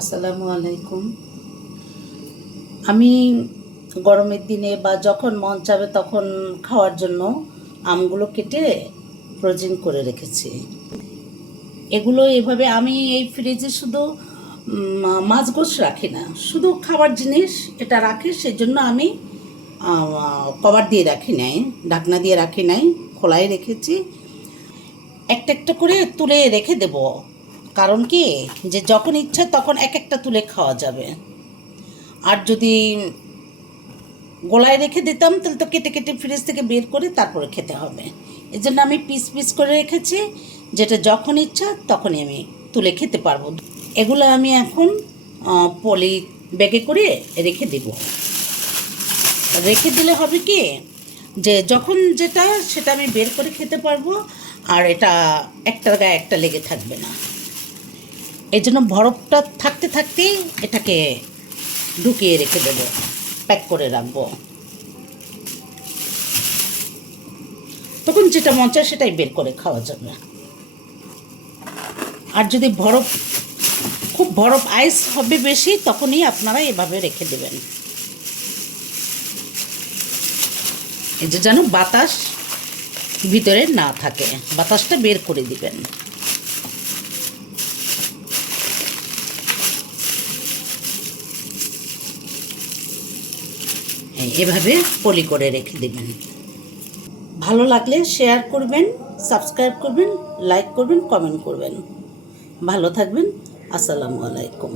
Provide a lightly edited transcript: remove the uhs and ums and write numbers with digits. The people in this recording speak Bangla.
আসসালামু আলাইকুম। আমি গরমের দিনে বা যখন মন চাবে তখন খাওয়ার জন্য আমগুলো কেটে ফ্রোজেন করে রেখেছি। এগুলো এভাবে আমি এই ফ্রিজে শুধু মাছ গোছ রাখি না, শুধু খাবার জিনিস এটা রাখি। সেজন্য আমি কভার দিয়ে রাখি নাই, ঢাকনা দিয়ে রাখি নাই, খোলাই রেখেছি। একটা একটা করে তুলে রেখে দেব, কারণ কি যে যখন ইচ্ছা তখন এক একটা তুলে খাওয়া যাবে। আর যদি গোলায় রেখে দিতাম তাহলে তো কেটে কেটে ফ্রিজ থেকে বের করে তারপরে খেতে হবে। এই জন্য আমি পিস পিস করে রেখেছি, যেটা যখন ইচ্ছা তখনই আমি তুলে খেতে পারবো। এগুলো আমি এখন পলি ব্যাগে করে রেখে দেব। রেখে দিলে হবে কি যে যখন যেটা সেটা আমি বের করে খেতে পারবো, আর এটা একটার গায়ে একটা লেগে থাকবে না। এই জন্য বরফটা থাকতে থাকতেই এটাকে ঢুকিয়ে রেখে দেবো, প্যাক করে রাখবো। তখন যেটা মন চায় সেটাই বের করে খাওয়া যাবে। আর যদি খুব বরফ আইস হবে বেশি, তখনই আপনারা এভাবে রেখে দেবেন। এই যে যেন বাতাস ভিতরে না থাকে, বাতাসটা বের করে দিবেন। এভাবে পলি করে রেখে দেবেন। ভালো লাগলে শেয়ার করবেন, সাবস্ক্রাইব করবেন, লাইক করবেন, কমেন্ট করবেন। ভালো থাকবেন। আসসালামু আলাইকুম।